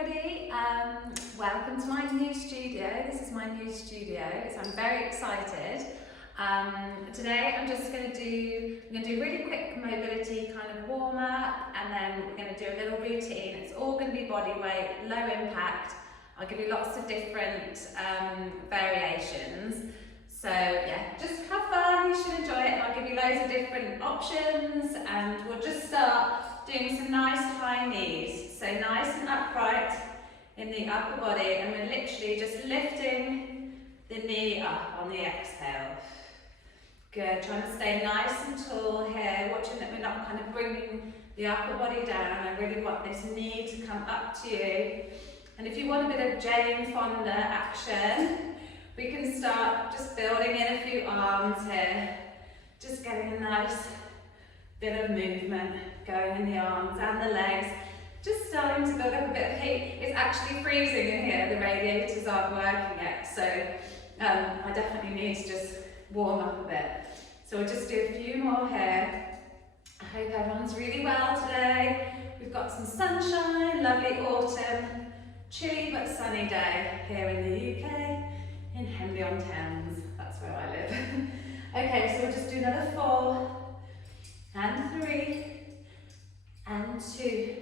everybody. Welcome to my new studio. This is my new studio, so I'm very excited. Today I'm going to do a really quick mobility kind of warm up, and then we're going to do a little routine. It's all going to be body weight, low impact. I'll give you lots of different variations. So yeah, just have fun, you should enjoy it. I'll give you loads of different options, and we'll just start doing some nice high knees. So nice and upright in the upper body, and we're literally just lifting the knee up on the exhale. Good, trying to stay nice and tall here, watching that we're not kind of bringing the upper body down. I really want this knee to come up to you. And if you want a bit of Jane Fonda action, we can start just building in a few arms here, just getting a nice bit of movement going in the arms and the legs, just starting to build up a bit of heat. It's actually freezing in here, the radiators aren't working yet, so I definitely need to just warm up a bit. So we'll just do a few more here. I hope everyone's really well today. We've got some sunshine, lovely autumn, chilly but sunny day here in the UK. In Henley-on-Thames, that's where I live. Okay, so we'll just do another 4, and 3, and 2,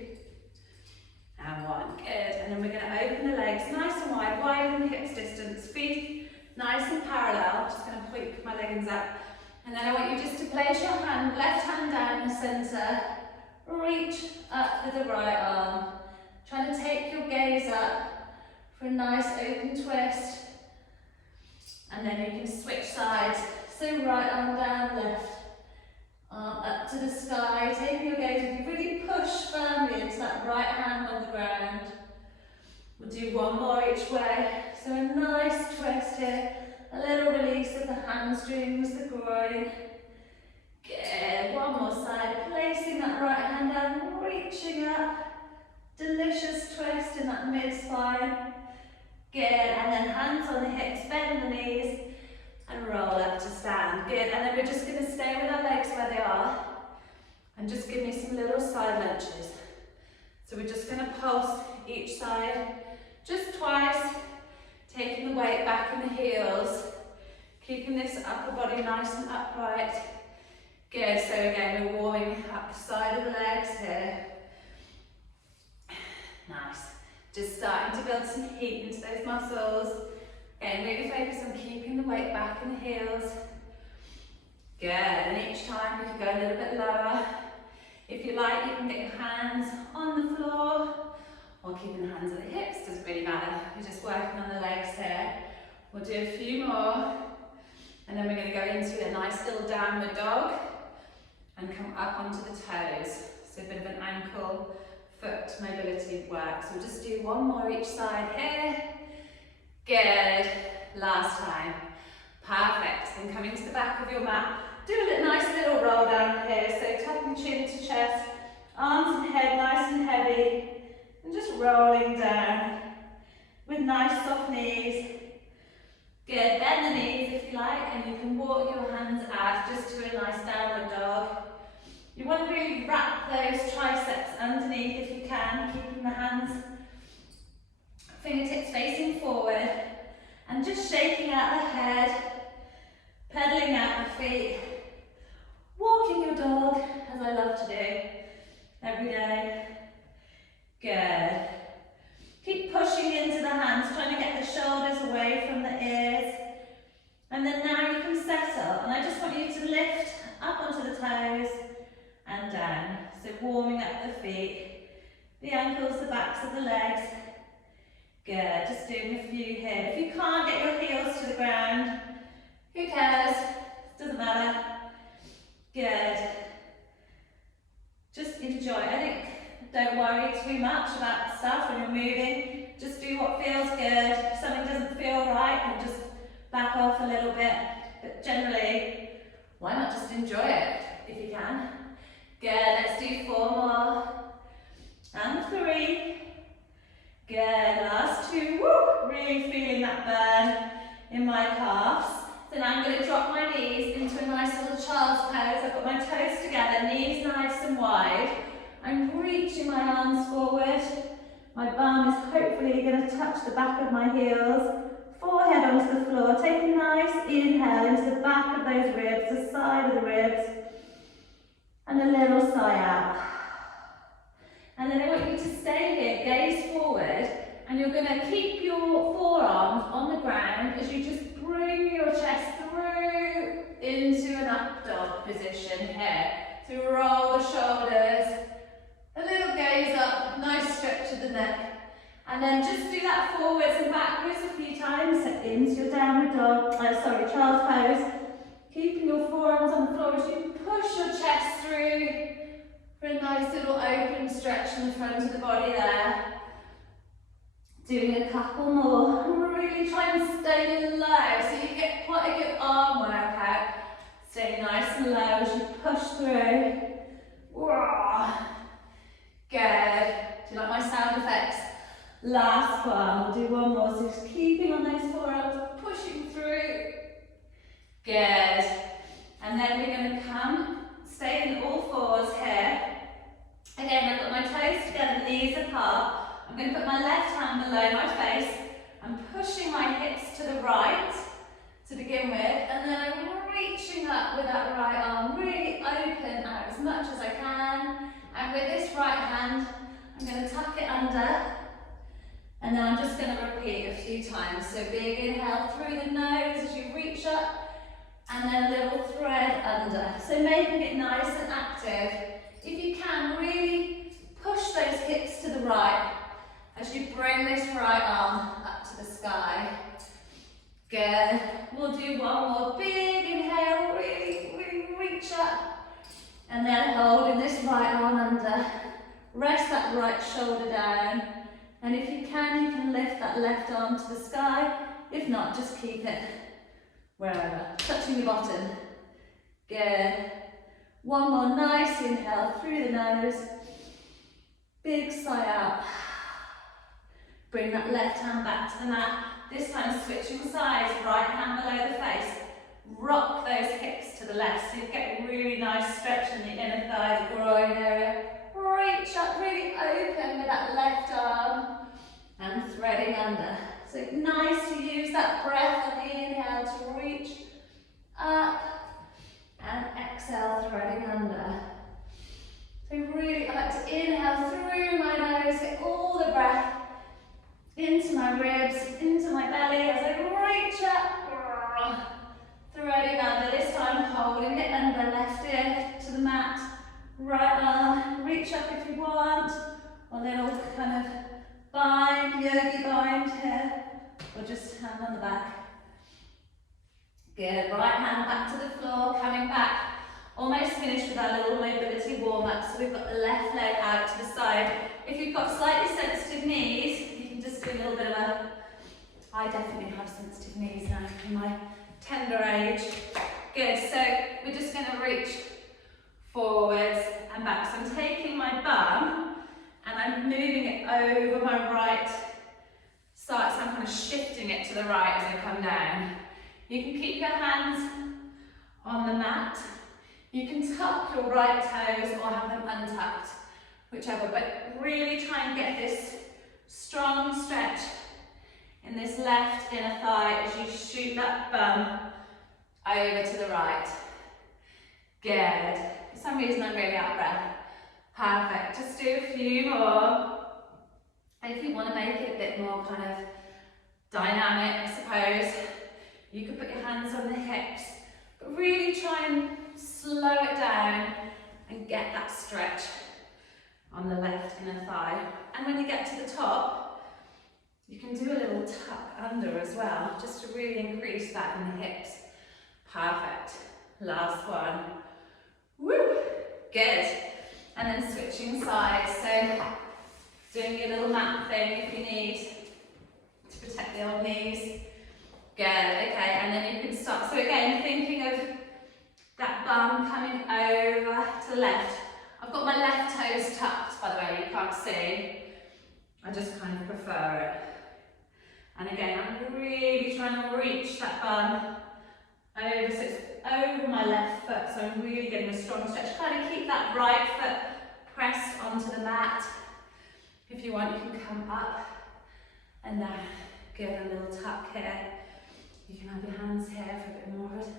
and 1. Good, and then we're going to open the legs nice and wide, wider than the hips distance, feet nice and parallel. Just going to point my leggings up, and then I want you just to place your hand, left hand down the centre, reach up with the right arm, trying to take your gaze up for a nice open twist. And then you can switch sides. So right arm down, left arm up to the sky. Taking your gaze, if you really push firmly into that right hand on the ground. We'll do one more each way. So a nice twist here. A little release of the hamstrings, the groin. Good. One more side. Placing that right hand down, reaching up. Delicious twist in that mid-spine. Good, and then hands on the hips, bend the knees, and roll up to stand. Good, and then we're just going to stay with our legs where they are, and just give me some little side lunges. So we're just going to pulse each side, just twice, taking the weight back in the heels, keeping this upper body nice and upright. Good, so again, we're warming up the side of the legs here. Nice. Just starting to build some heat into those muscles. Again, really focus on keeping the weight back in the heels. Good, and each time we can go a little bit lower. If you like, you can get your hands on the floor, or keeping the hands on the hips, doesn't really matter. We're just working on the legs here. We'll do a few more, and then we're going to go into a nice little downward dog, and come up onto the toes. So a bit of an ankle, foot mobility work. So we'll just do one more each side here. Good. Last time. Perfect. Then coming to the back of your mat, do a nice little roll down here. So tucking chin to chest, arms and head nice and heavy, and just rolling down with nice soft knees. Good. Bend the knees if you like, and you can walk your hands out just to a nice downward dog. You want to really wrap those triceps underneath if you can, keeping the hands, fingertips facing forward, and just shaking out the head, pedaling out the feet, walking your dog, as I love to do every day. Good. Keep pushing into the hands, trying to get the shoulders away from the ears. And then now you can settle, and I just want you to lift up onto the toes, and down. So warming up the feet, the ankles, the backs of the legs. Good, just doing a few here. If you can't get your heels to the ground, who cares? Doesn't matter. Good. Just enjoy. Don't worry too much about stuff when you're moving. Just do what feels good. If something doesn't feel right, then just back off a little bit. But generally, why not just enjoy it if you can? Good, let's do 4 more, and 3, good, last 2, woo, really feeling that burn in my calves. Then I'm going to drop my knees into a nice little child's pose. I've got my toes together, knees nice and wide. I'm reaching my arms forward, my bum is to touch the back of my heels, forehead onto the floor. Take a nice inhale into the back of those ribs, the side of the ribs, and a little sigh out. And then I want you to stay here, gaze forward, and you're going to keep your forearms on the ground as you just bring your chest through into an up dog position here. So roll the shoulders, a little gaze up, nice stretch of the neck. And then just do that forwards and backwards a few times, so into your downward dog, child's pose. Keeping your forearms on the floor as you push your chest through for a nice little open stretch in the front of the body there. Doing a couple more, and really try and stay low, so you get quite a good arm workout. Stay nice and low as you push through. Whoa. Good. Do you like my sound effects? Last one, we'll do one more, so just keeping on those forearms, pushing through. Good. And then we're going to come, stay in all fours here. Again, I've got my toes together, knees apart. I'm going to put my left hand below my face. I'm pushing my hips to the right to begin with, and then I'm reaching up with that right arm, really open out as much as I can. And with this right hand, I'm going to tuck it under, and then I'm just going to repeat a few times. So big inhale through the nose as you reach up, and then a little thread under. So making it nice and active. If you can, really push those hips to the right as you bring this right arm up to the sky. Good. We'll do one more big inhale, really reach up, and then holding this right arm under. Rest that right shoulder down, and if you can lift that left arm to the sky. If not, just keep it wherever, touching the bottom. Good. One more nice inhale through the nose, big sigh out. Bring that left hand back to the mat. This time switching sides, right hand below the face. Rock those hips to the left so you get a really nice stretch in the inner thigh, the groin area. Reach up, really open with that left arm and threading under. So nice to use that breath on the inhale to reach up and exhale, threading under. So really, I like to inhale through my nose, get all the breath into my ribs, into my belly as I reach up, threading under, this time holding it under, left ear to the mat, right arm, reach up if you want, or little kind of bind, yogi bind here, or just hand on the back. Good, right hand back to the floor, coming back. Almost finished with our little mobility warm-up, so we've got the left leg out to the side. If you've got slightly sensitive knees, you can just do a little bit of a, I definitely have sensitive knees now in my tender age. Good, so we're just going to reach forwards and back. So I'm taking my bum and I'm moving it over my right side, so I'm kind of shifting it to the right as I come down. You can keep your hands on the mat. You can tuck your right toes or have them untucked, whichever, but really try and get this strong stretch in this left inner thigh as you shoot that bum over to the right. Good. For some reason I'm really out of breath. Perfect. Just do a few more. And if you want to make it a bit more kind of dynamic, I suppose, you could put your hands on the hips, but really try and slow it down and get that stretch on the left inner thigh. And when you get to the top, you can do a little tuck under as well, just to really increase that in the hips. Perfect. Last one. Woo! Good. And then switching sides. So doing your little mat thing if you need to protect the old knees. Good. Okay. And then you can stop. So again, thinking of that bum coming over to the left. I've got my left toes tucked, by the way, you can't see. I just kind of prefer it. And again, I'm really trying to reach that bum over, so it's over my left foot, so I'm really getting a strong stretch. Kind of keep that right foot pressed onto the mat. If you want, you can come up and down. Good, a little tuck here. You can have your hands here for a bit more of a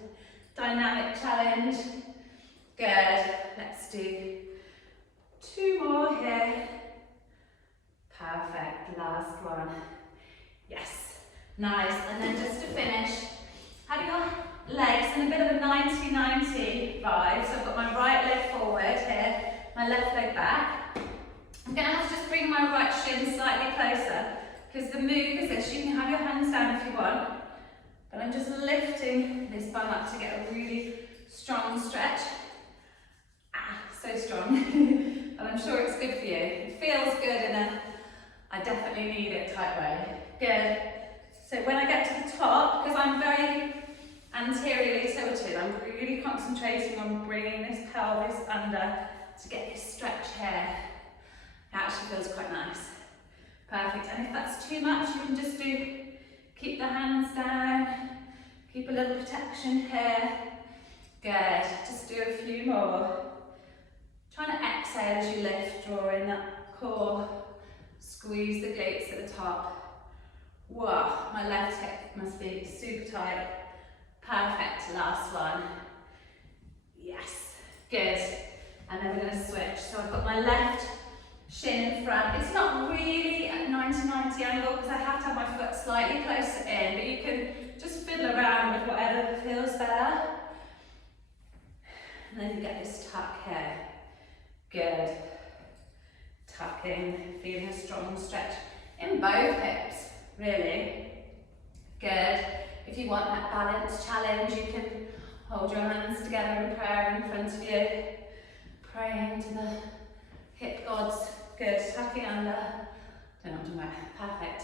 dynamic challenge. Good, let's do 2 more here. Perfect, last one. Yes, nice. And then just to finish, have your legs in a bit of a 90-90 vibe. So I've got my right leg forward here, my left leg back. I'm going to have to just bring my right shin slightly closer because the move is this. You can have your hands down if you want, but I'm just lifting this bum up to get a really strong stretch. So strong. And I'm sure it's good for you. It feels good in a I definitely need it type way. Good. So when I get to the top, because I'm very anteriorly tilted, I'm really concentrating on bringing this pelvis under to get this stretch here. It actually feels quite nice. Perfect. And if that's too much, you can just keep the hands down, keep a little protection here. Good. Just do a few more. Trying to exhale as you lift, draw in that core, squeeze the glutes at the top. Whoa, my left hip must be super tight. Perfect, last one. Yes, good. And then we're going to switch. So I've got my left shin in front. It's not really at 90-90 angle because I have to have my foot slightly closer in, but you can just fiddle around with whatever feels better. And then you get this tuck here. Good. Tucking, feeling a strong stretch in both hips, really. Good. If you want that balance challenge, you can hold your hands together in prayer in front of you, praying to the hip gods. Good. Tucking under. Don't have to wear. Perfect.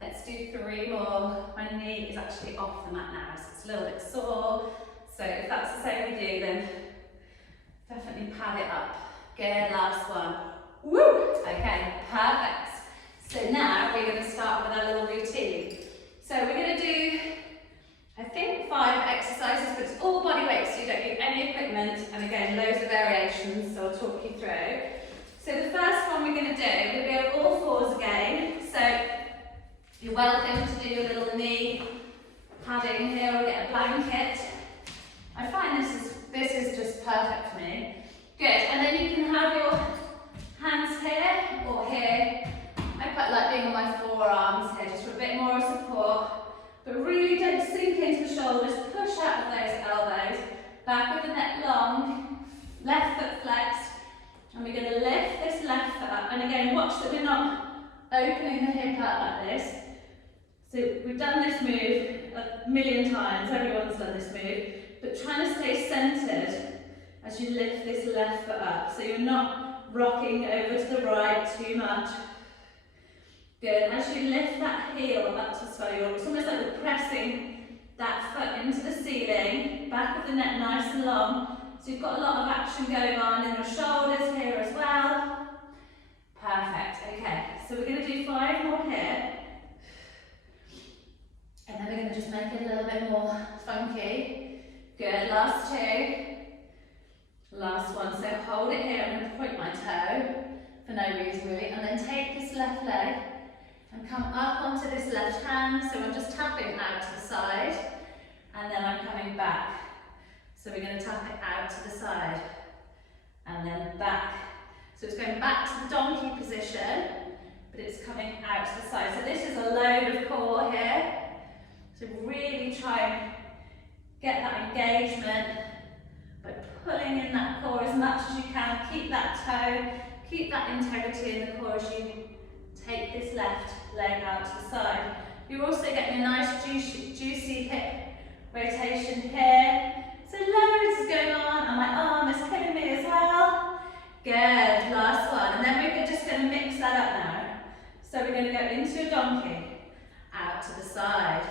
Let's do 3 more. My knee is actually off the mat now, so it's a little bit sore. So if that's the same with you, then definitely pad it up. Good, last one. Woo! Okay, perfect. So now we're going to start with our little routine. So we're going to do, I think, 5 exercises, but it's all body weight, so you don't need any equipment, and again, loads of variations, so I'll talk you through. So the first one we're going to do, we're going to be on all fours again. So you're welcome to do your little knee padding here or get a blanket. I find this is just perfect for me. Good, and then you can have your hands here or here. I quite like being on my forearms here just for a bit more support. But really don't sink into the shoulders, push out of those elbows, back of the neck long, left foot flexed, and we're going to lift this left foot up. And again, watch that we're not opening the hip out like this. So we've done this move a million times, everyone's done this move, but trying to stay centered as you lift this left foot up. So you're not rocking over to the right too much. Good, as you lift that heel up to the sky, it's almost like we're pressing that foot into the ceiling, back of the neck nice and long. So you've got a lot of action going on in your shoulders here as well. Perfect, okay, so we're going to do 5 more here. And then we're going to just make it a little bit more funky. Good, last 2. Last one, so hold it here, I'm going to point my toe for no reason really, and then take this left leg and come up onto this left hand, so I'm just tapping out to the side, and then I'm coming back. So we're going to tap it out to the side, and then back. So it's going back to the donkey position, but it's coming out to the side. So this is a load of core here, so really try and get that engagement by pulling in that core as much as you can. Keep that toe, keep that integrity in the core as you take this left leg out to the side. You're also getting a nice juicy hip rotation here. So loads is going on, and my arm is killing me as well. Good, last one. And then we're just going to mix that up now. So we're going to go into a donkey, out to the side,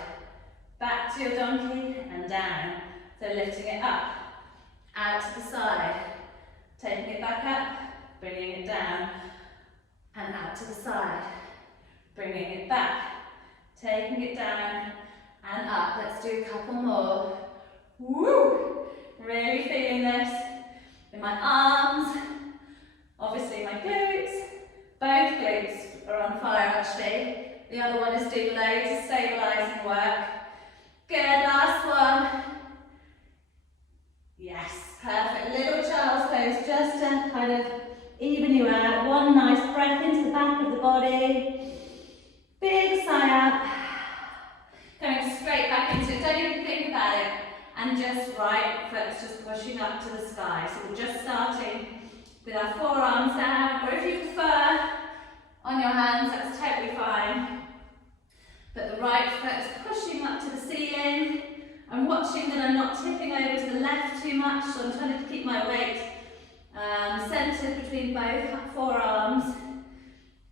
back to your donkey and down. So lifting it up, out to the side, taking it back up, bringing it down, and out to the side, bringing it back, taking it down, and up. Let's do a couple more. Woo! Really feeling this in my arms, obviously my glutes, both glutes are on fire actually. The other one is doing loads of stabilising work. Good, last one. Yes, perfect. Little child's pose, just to kind of even you out. One nice breath into the back of the body. Big sigh out. Going straight back into it. Don't even think about it. And just right foot's just pushing up to the sky. So we're just starting with our forearms down, or if you prefer, on your hands, that's totally fine. But the right foot's pushing up to the ceiling. I'm watching that I'm not tipping over to the left too much, so I'm trying to keep my weight centered between both forearms.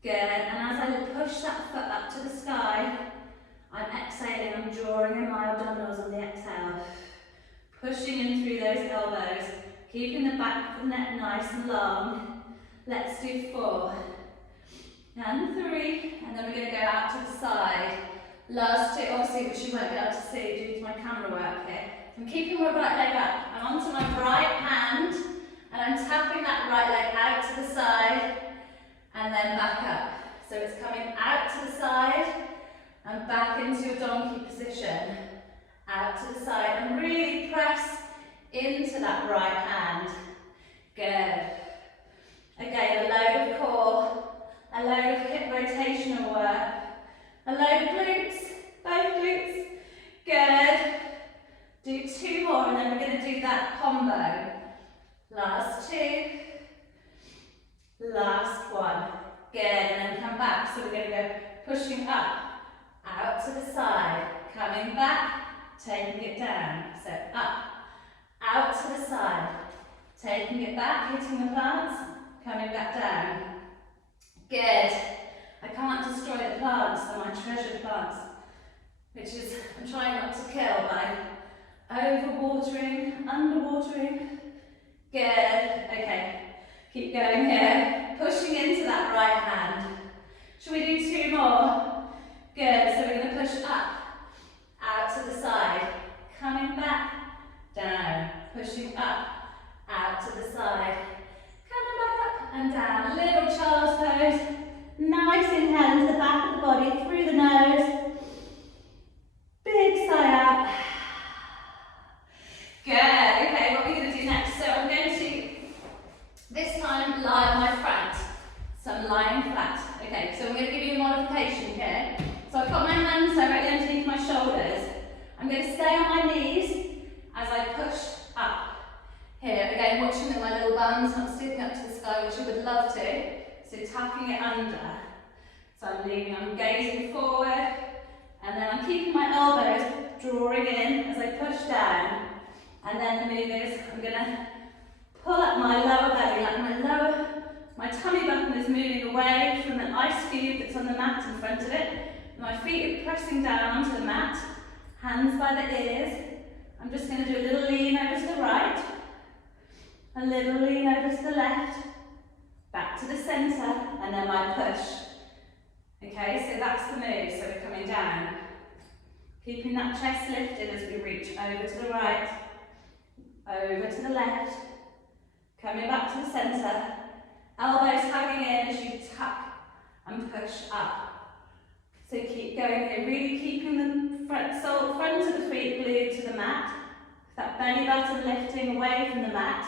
Good, and as I push that foot up to the sky, I'm exhaling, I'm drawing in my abdominals on the exhale. Pushing in through those elbows, keeping the back of the neck nice and long. Let's do 4 and 3, and then we're going to go out to the side. Last 2, obviously, which you won't be able to see due to my camera work here. I'm keeping my right leg up. I'm onto my right hand, and I'm tapping that right leg out to the side, and then back up. So it's coming out to the side, and back into your donkey position. Out to the side, and really press into that right hand. Good. Again, a load of core, a load of hip rotational work, a load of glutes, both glutes. Good. Do 2 more, and then we're going to do that combo. Last 2. Last 1. Good, and then come back. So we're going to go pushing up, out to the side, coming back, taking it down. So up, out to the side, taking it back, hitting the plants, coming back down. Good. I can't destroy the plants, they're my treasured plants, which is I'm trying not to kill by overwatering, underwatering. Good. Okay. Keep going here. Pushing into that right hand. Shall we do 2 more? Good. So we're going to push up, out to the side, coming back, down, pushing up, out to the side, coming back up and down. Little child's pose. Nice inhale into the back of the body, through the nose. Big sigh out. Good. Okay, what are we going to do next? So I'm going to, this time, lie on my front. So I'm lying flat. Okay, so I'm going to give you a modification here. So I've got my hands directly underneath my shoulders. I'm going to stay on my knees as I push up. Here, again, watching that my little bum's not sticking up to the sky, which I would love to. So tucking it under. So I'm leaning, I'm gazing forward, and then I'm keeping my elbows drawing in as I push down. And then the move is, I'm going to pull up my lower belly, like my tummy button is moving away from the ice cube that's on the mat in front of it. My feet are pressing down onto the mat, hands by the ears. I'm just going to do a little lean over to the right, a little lean over to the left, back to the centre, and then my push. Okay, so that's the move, so we're coming down. Keeping that chest lifted as we reach over to the right, over to the left, coming back to the centre, elbows hugging in as you tuck and push up. So keep going here, really keeping the front of the feet glued to the mat, that belly button lifting away from the mat.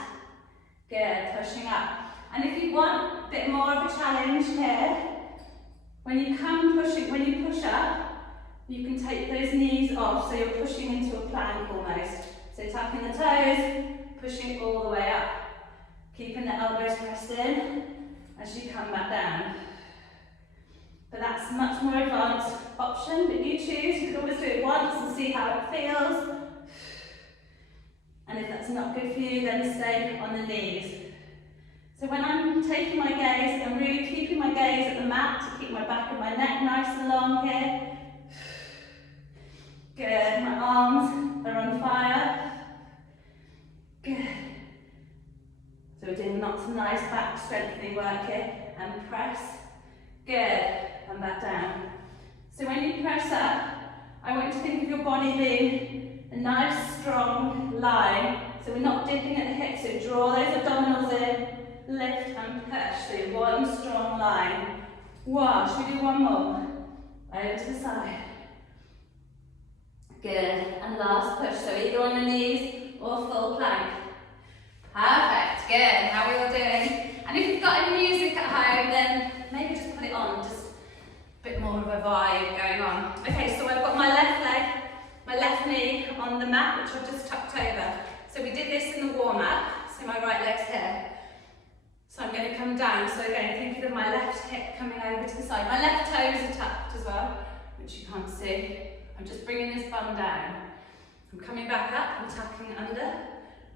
Good, pushing up. And if you want a bit more of a challenge here, when you push up, you can take those knees off, so you're pushing into a plank almost. So tucking the toes, pushing all the way up, keeping the elbows pressed in as you come back down. But that's a much more advanced option that you choose. You can always do it once and see how it feels. And if that's not good for you, then stay on the knees. So when I'm taking my gaze, I'm really keeping my gaze at the mat to keep my back and my neck nice and long here. Good, my arms are on fire. Good. So we're doing lots of nice back strengthening work here. And press. Good, and back down. So when you press up, I want you to think of your body being a nice strong line. So we're not dipping at the hips, so draw those abdominals in, lift and push. So one strong line. Wow, should we do one more? over to the side. Good, and last push, so either on the knees or full plank. Perfect, good, how are we all doing? And if you've got any music at home, then maybe just put it on, just a bit more of a vibe going on. Okay, so I've got my left leg, my left knee on the mat, which I've just tucked over. So we did this in the warm-up, so my right leg's here. So I'm going to come down, so again, thinking of my left hip coming over to the side. My left toes are tucked as well, which you can't see. I'm just bringing this bum down. I'm coming back up and tucking under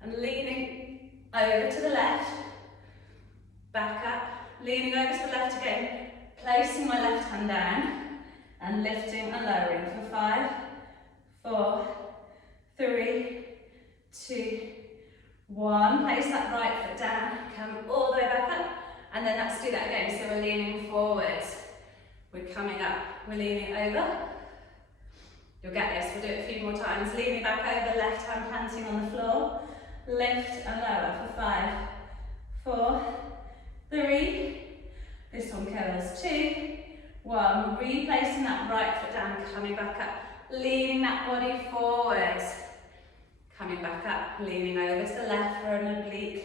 and leaning over to the left, back up, leaning over to the left again, placing my left hand down and lifting and lowering for 5, 4, 3, 2, 1. Place that right foot down, come all the way back up, and then let's do that again. So we're leaning forwards, we're coming up, we're leaning over. You'll get this, we'll do it a few more times. Leaning back over, left hand planting on the floor. Lift and lower for 5, 4, 3. This one curls. 2, 1. Replacing that right foot down, coming back up. Leaning that body forwards. Coming back up, leaning over to the left for an oblique.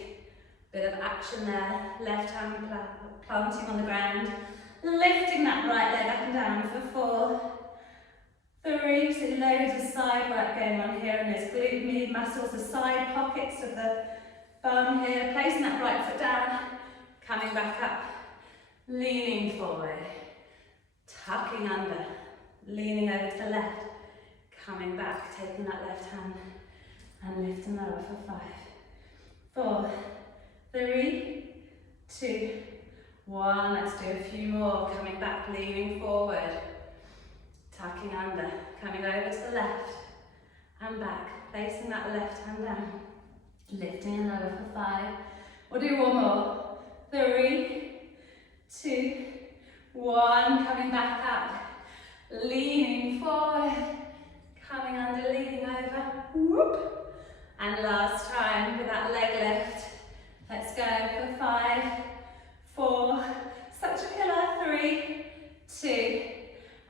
Bit of action there. Left hand planting on the ground. Lifting that right leg up and down for 4, 3, so loads of side work going on here, and there's glute med muscles, the side pockets of the bum here. Placing that right foot down, coming back up, leaning forward, tucking under, leaning over to the left, coming back, taking that left hand and lifting lower for 5, 4, 3, 2, 1. Let's do a few more, coming back, leaning forward. Tucking under, coming over to the left and back, placing that left hand down, lifting and lower for 5. We'll do one more. 3, 2, 1. Coming back up, leaning forward, coming under, leaning over. Whoop. And last time with that leg lift. Let's go for 5, 4. Such a pillar. 3, 2.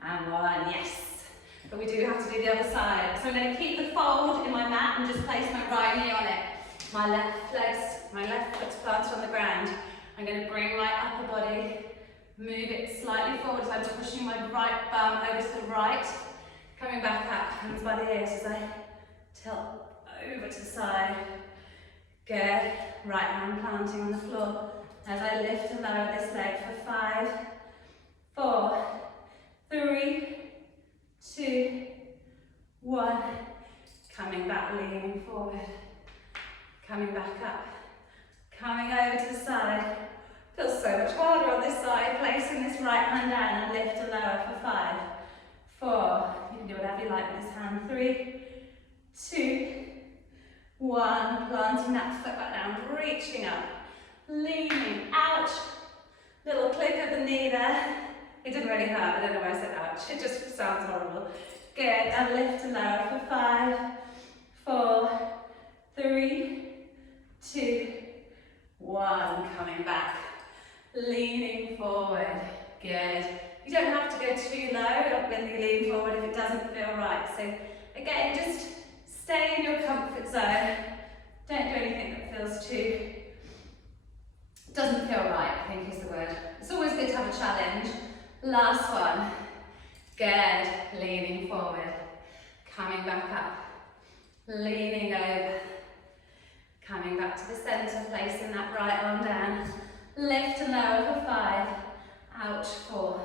And 1, yes. But we do have to do the other side. So I'm going to keep the fold in my mat and just place my right knee on it. My left foot's planted on the ground. I'm going to bring my upper body, move it slightly forward as I'm pushing my right bum over to the right. Coming back up, hands by the ears as I tilt over to the side. Good. Right hand planting on the floor as I lift and lower this leg for 5, 4, 3, 2, 1. Coming back, leaning forward. Coming back up. Coming over to the side. Feels so much harder on this side. Placing this right hand down and lift and lower for 5, 4. You can do whatever you like with this hand. 3, 2, 1. Planting that foot back down, reaching up, leaning out. Little click of the knee there. It didn't really hurt, I don't know why I said ouch, it just sounds horrible. Good, and lift and lower for 5, 4, 3, 2, 1. Coming back, leaning forward. Good. You don't have to go too low when you lean forward if it doesn't feel right. So again, just stay in your comfort zone. Don't do anything that feels too, doesn't feel right, I think is the word. It's always good to have a challenge. Last one. Good. Leaning forward. Coming back up. Leaning over. Coming back to the centre, placing that right arm down. Lift and lower for 5. Ouch, 4.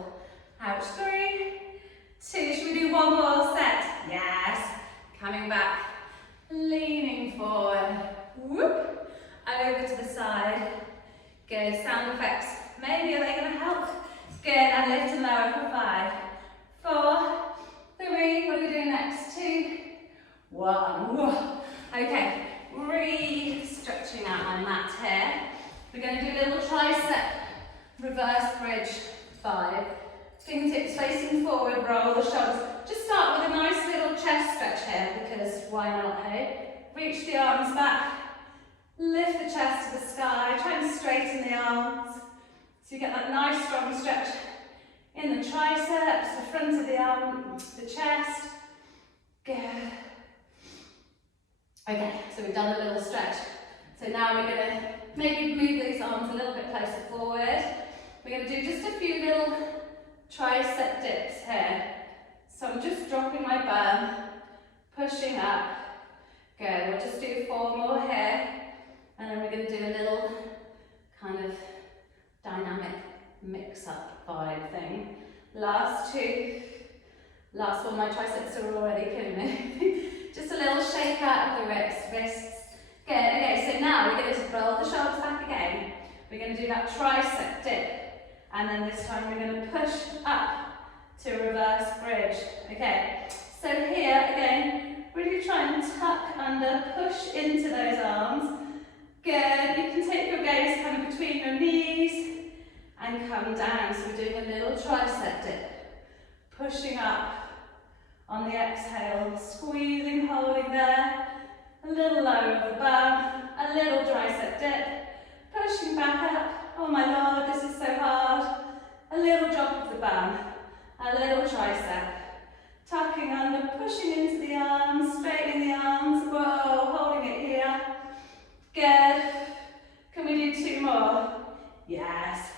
Ouch, 3, 2. Should we do one more set? Yes. Coming back. Leaning forward. Whoop. Over to the side. Good. Sound effects. Maybe are they going to help? Good, and lift and lower for 5, 4, 3, what are we doing next? 2, 1. Whoa. Okay, re-stretching out my mat here. We're going to do a little tricep reverse bridge 5. Fingertips facing forward, roll the shoulders. Just start with a nice little chest stretch here, because why not, hey? Reach the arms back, lift the chest to the sky, try and straighten the arms. So you get that nice strong stretch in in the triceps, the front of the arm, the chest. Good. Okay, so we've done a little stretch. So now we're going to maybe move these arms a little bit closer forward. We're going to do just a few little tricep dips here. So I'm just dropping my bum, pushing up. Good, we'll just do 4 more here. And then we're going to do a little kind of dynamic mix-up vibe thing. Last 2. Last one, my triceps are already killing me. Just a little shake out of the wrists. Good, okay, so now we're going to roll the shoulders back again. We're going to do that tricep dip. And then this time we're going to push up to reverse bridge. Okay, so here again, really try and tuck under, push into those arms. Good, you can take your gaze kind of between your knees and come down. So we're doing a little tricep dip. Pushing up on the exhale, squeezing, holding there. A little lower of the bum, a little tricep dip. Pushing back up. Oh my lord, this is so hard. A little drop of the bum, a little tricep. Tucking under, pushing into the arms, straightening the arms. Whoa, holding it here. Good. Can we do 2 more? Yes.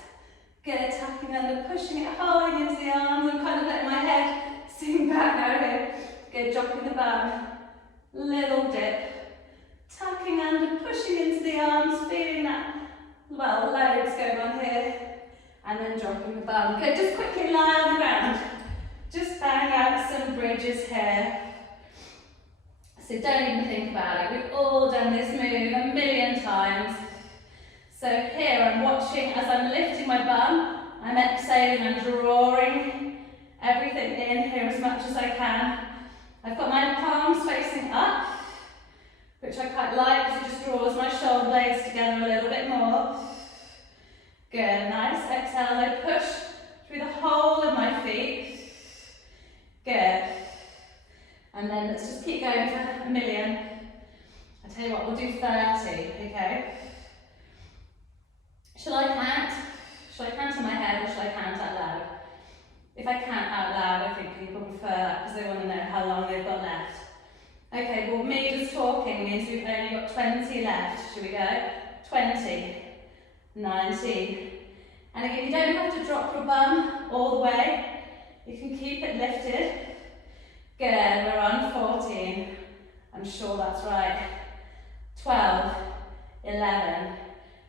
Good, tucking under, pushing it, holding into the arms. I'm kind of letting my head sink back now here. Good, dropping the bum. Little dip. Tucking under, pushing into the arms, feeling that, well, loads going on here. And then dropping the bum. Good, just quickly lie on the ground. Just bang out some bridges here. So don't even think about it. We've all done this move a million times. So here I'm watching as I'm lifting my bum. I'm exhaling and drawing everything in here as much as I can. I've got my palms facing up, which I quite like because it just draws my shoulder blades together a little bit more. Good, nice. Exhale, I push through the whole of my feet. Good. And then let's just keep going for a million. I tell you what, we'll do 30, okay? Shall I count? Shall I count in my head or shall I count out loud? If I count out loud, I think people prefer that because they want to know how long they've got left. Okay, well, me just talking means we've only got 20 left. Should we go? 20. 19. And again, you don't have to drop your bum all the way. You can keep it lifted. Good, we're on 14. I'm sure that's right. 12, 11.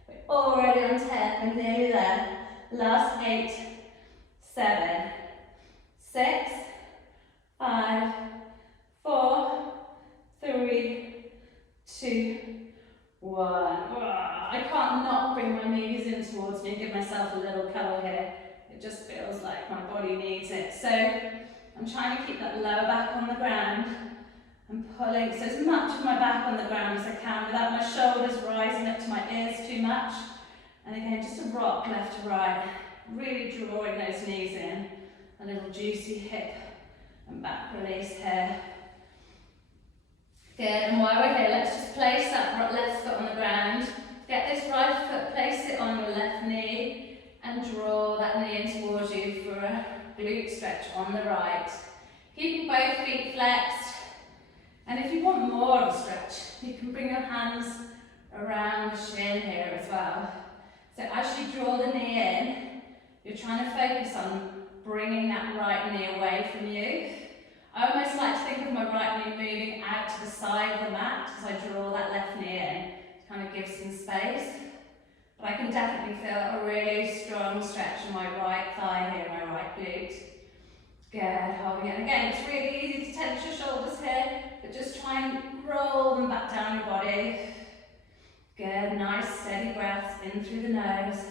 We're already on 10, we're nearly there. Last 8, 7, 6, 5, 4, 3, 2, 1. I can't not bring my knees in towards me and give myself a little curl here. It just feels like my body needs it. So I'm trying to keep that lower back on the ground. I'm pulling so as much of my back on the ground as I can without my shoulders rising up to my ears too much. And again, just a rock left to right. Really drawing those knees in. A little juicy hip and back release here. Good, and while we're here, let's just place that left foot on the ground. Get this right foot, place it on your left knee, and draw that knee in towards you for a glute stretch on the right. Keeping both feet flexed. And if you want more of a stretch, you can bring your hands around the shin here as well. So as you draw the knee in, you're trying to focus on bringing that right knee away from you. I almost like to think of my right knee moving out to the side of the mat as I draw that left knee in to kind of give some space. But I can definitely feel a really strong stretch in my right thigh here, my right glute. Good, holding it. And again, it's really easy to tense your shoulders here, but just try and roll them back down your body. Good, nice steady breath in through the nose.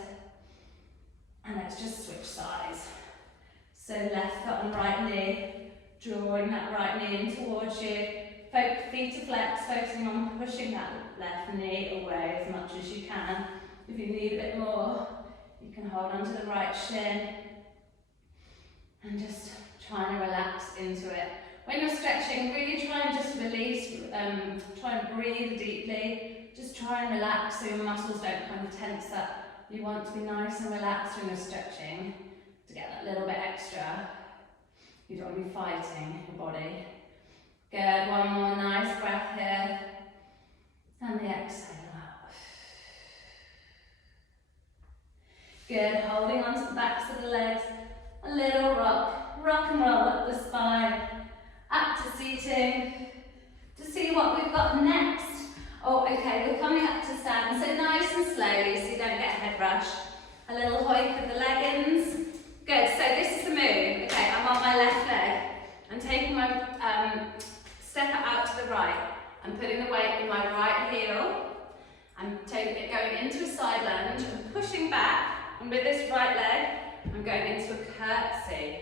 And let's just switch sides. So left foot on right knee. Drawing that right knee in towards you. Feet are flexed, focusing on pushing that left knee away as much as you can. If you need a bit more, you can hold onto the right shin. And just try and relax into it. When you're stretching, really try and just release, try and breathe deeply. Just try and relax so your muscles don't kind of tense up. You want to be nice and relaxed when you're stretching to get that little bit extra extra. You don't want to be fighting your body. Good, one more nice breath here. And the exhale out. Good, holding onto the backs of the legs. A little rock and roll up the spine. Up to seating. To see what we've got next. Oh, okay, we're coming up to stand. So nice and slowly so you don't get a head rush. A little hoik of the leggings. Good, so this is the move. Okay, I'm on my left leg. I'm taking my step out to the right. I'm putting the weight in my right heel. I'm taking it going into a side lunge and pushing back. And with this right leg, I'm going into a curtsy.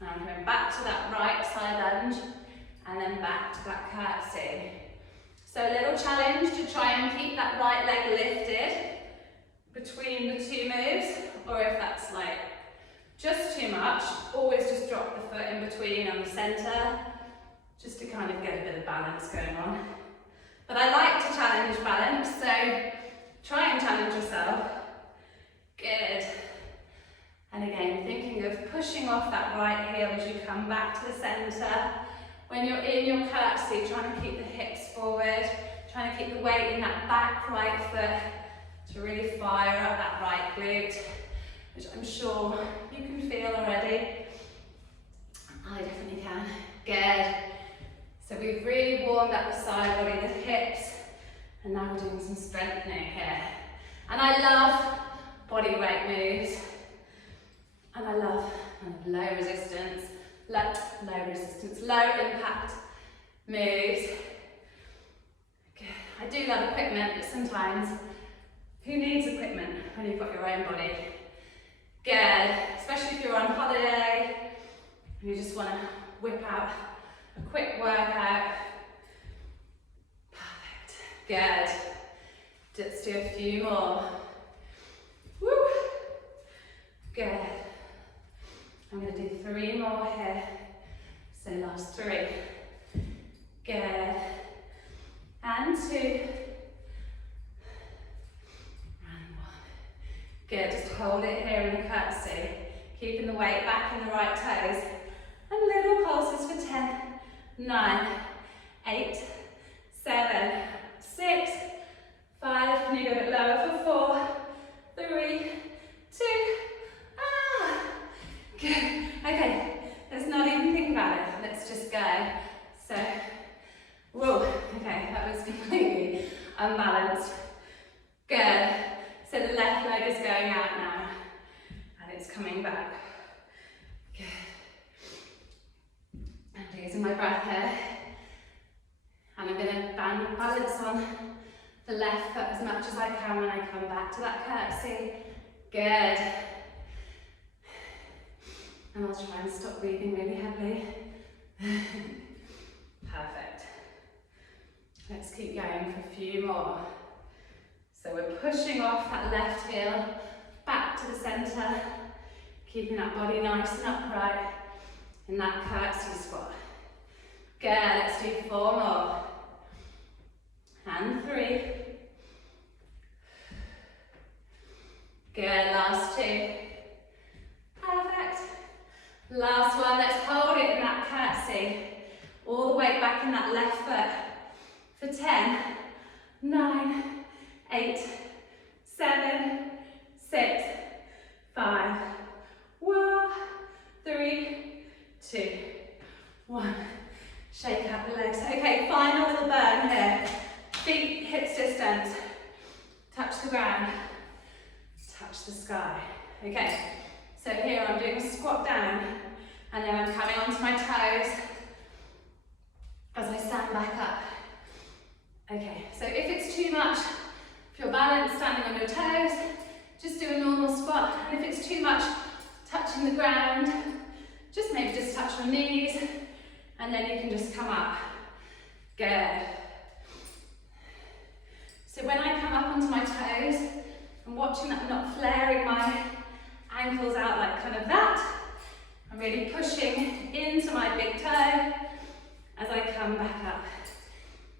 And I'm going back to that right side lunge and then back to that curtsy. So a little challenge to try and keep that right leg lifted between the two moves, or if that's like just too much, always just drop the foot in between on the centre, just to kind of get a bit of balance going on. But I like to challenge balance, so try and challenge yourself. Good. And again, thinking of pushing off that right heel as you come back to the centre. When you're in your curtsy, trying to keep the hips forward, trying to keep the weight in that back right foot to really fire up that right glute, which I'm sure you can feel already. I definitely can. Good. So we've really warmed up the side body, the hips, and now we're doing some strengthening here. And I love body weight moves, and I love low resistance, low impact moves. Good. I do love equipment, but sometimes who needs equipment when you've got your own body? Good, especially if you're on holiday and you just want to whip out a quick workout. Perfect. Good. Let's do a few more. Woo. Good. I'm going to do 3 more here. So last 3. Good. And 2. And 1. Good. Just hold it here in the curtsy. Keeping the weight back in the right toes. And little pulses for 10, 9, 8, 7, 6, 5. Can you go a bit lower for 4, 3, 2. Good. Okay, let's not even think about it. Let's just go. So, whoa, okay, that was completely unbalanced. Good. So the left leg is going out now, and it's coming back. Good. I'm losing my breath here. And I'm going to balance on the left foot as much as I can when I come back to that curtsy. Good. And I'll try and stop breathing really heavily. Perfect. Let's keep going for a few more. So we're pushing off that left heel, back to the centre, keeping that body nice and upright in that curtsy squat. Good, let's do 4 more. And 3. Good, last 2. Perfect. Last one, let's hold it in that curtsy. All the way back in that left foot. For 10, 9, 8, 7, 6, 5, 4, 3, 2, 1. Shake out the legs. Okay, final little burn here. Feet hips distance. Touch the ground. Touch the sky. Okay. So here I'm doing a squat down, and then I'm coming onto my toes as I stand back up. Okay, so if it's too much, if you're balanced standing on your toes, just do a normal squat. And if it's too much touching the ground, just maybe just touch your knees, and then you can just come up. Good. So when I come up onto my toes, I'm watching that I'm not flaring my ankles out like kind of that. I'm really pushing into my big toe as I come back up.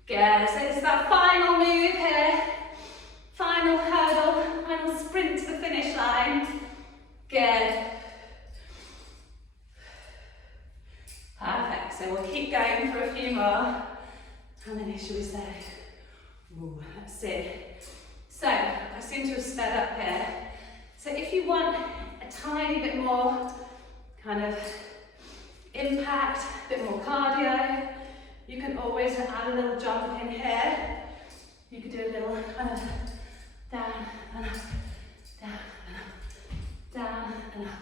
Good, so it's that final move here. Final hurdle, final sprint to the finish line. Good. so we'll keep going for a few more. How many should we say? Ooh, let's see. So, I seem to have sped up here. So if you want a tiny bit more kind of impact, a bit more cardio, you can always add a little jump in here. You could do a little kind of down and up, down and up, down and up.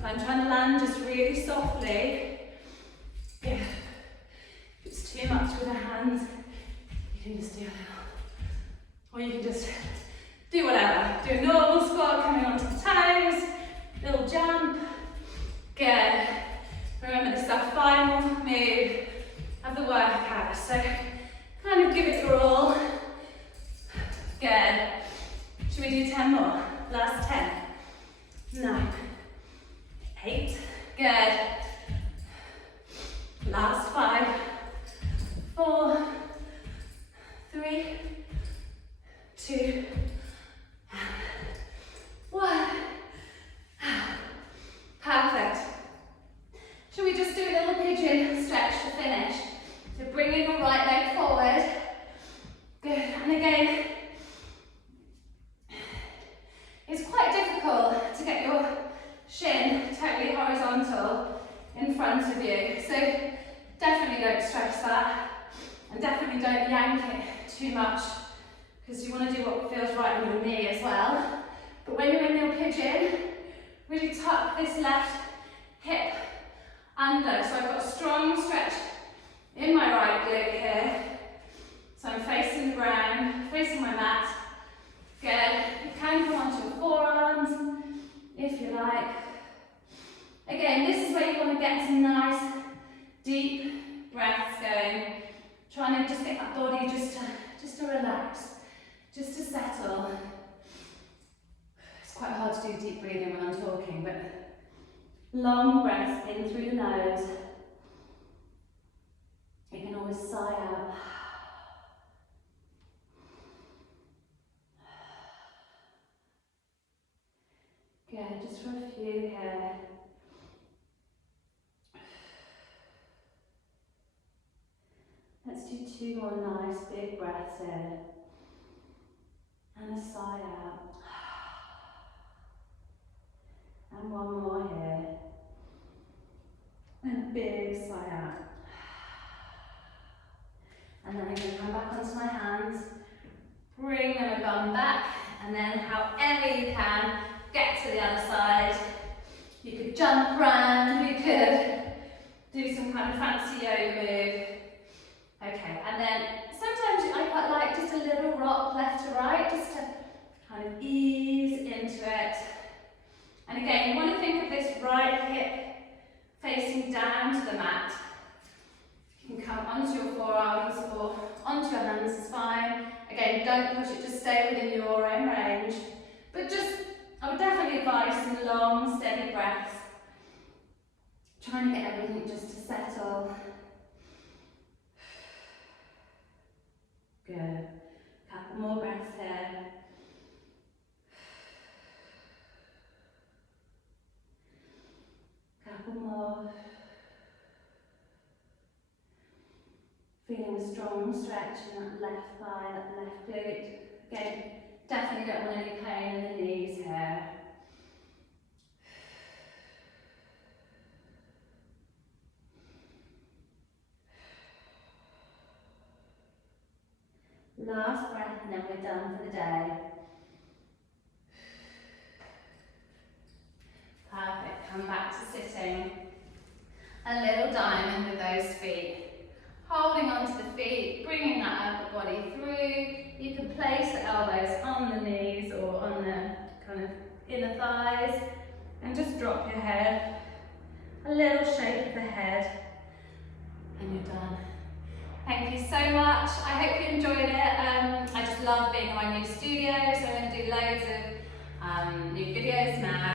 But I'm trying to land just really softly. If it's too much with the hands, you can just do a little. Or you can just do whatever. Do a normal squat, coming onto the toes, little jump. Good. Remember, this is our final move of the workout. So kind of give it your all. Good. Should we do 10 more? Last 10. 9. 8. Good. Last 5. 4. 3. 2. 1. Perfect. Should we just do a little pigeon stretch to finish? So bringing your right leg forward. Good. And again, it's quite difficult to get your shin totally horizontal in front of you. So definitely don't stress that. And definitely don't yank it too much, because you want to do what feels right on your knee as well. But when you're in your pigeon, really tuck this left hip under. So I've got a strong stretch in my right glute here. So I'm facing the ground, facing my mat. Good. You can come onto your forearms if you like. Again, this is where you want to get some nice deep breaths going. Trying to just get that body just to relax, just to settle. It's quite hard to do deep breathing when I'm talking, but long breaths in through the nose. You can always sigh out. Good, just for a few here. Let's do 2 more nice big breaths in. And a sigh out. And 1 more here. And a big sigh out. And then I'm going to come back onto my hands. Bring my bum back. And then however you can, get to the other side. You could jump around. You could do some kind of fancy yoga move. Okay, and then sometimes I quite like just a little rock left to right, just to kind of ease into it. And again, you want to think of this right hip facing down to the mat. You can come onto your forearms or onto your hands, is fine. Again, don't push it, just stay within your own range. But just, I would definitely advise some long, steady breaths. Trying to get everything just to settle. Good. Couple more breaths here. Couple more. Feeling a strong stretch in that left thigh, that left glute. Again, definitely don't want any pain in the knees here. Last breath and then we're done for the day. Perfect, come back to sitting. A little diamond with those feet. Holding onto the feet, bringing that upper body through. You can place the elbows on the knees or on the kind of inner thighs and just drop your head. A little shake of the head and you're done. Thank you so much. I hope you enjoyed it. I just love being in my new studio, so I'm going to do loads of new videos now.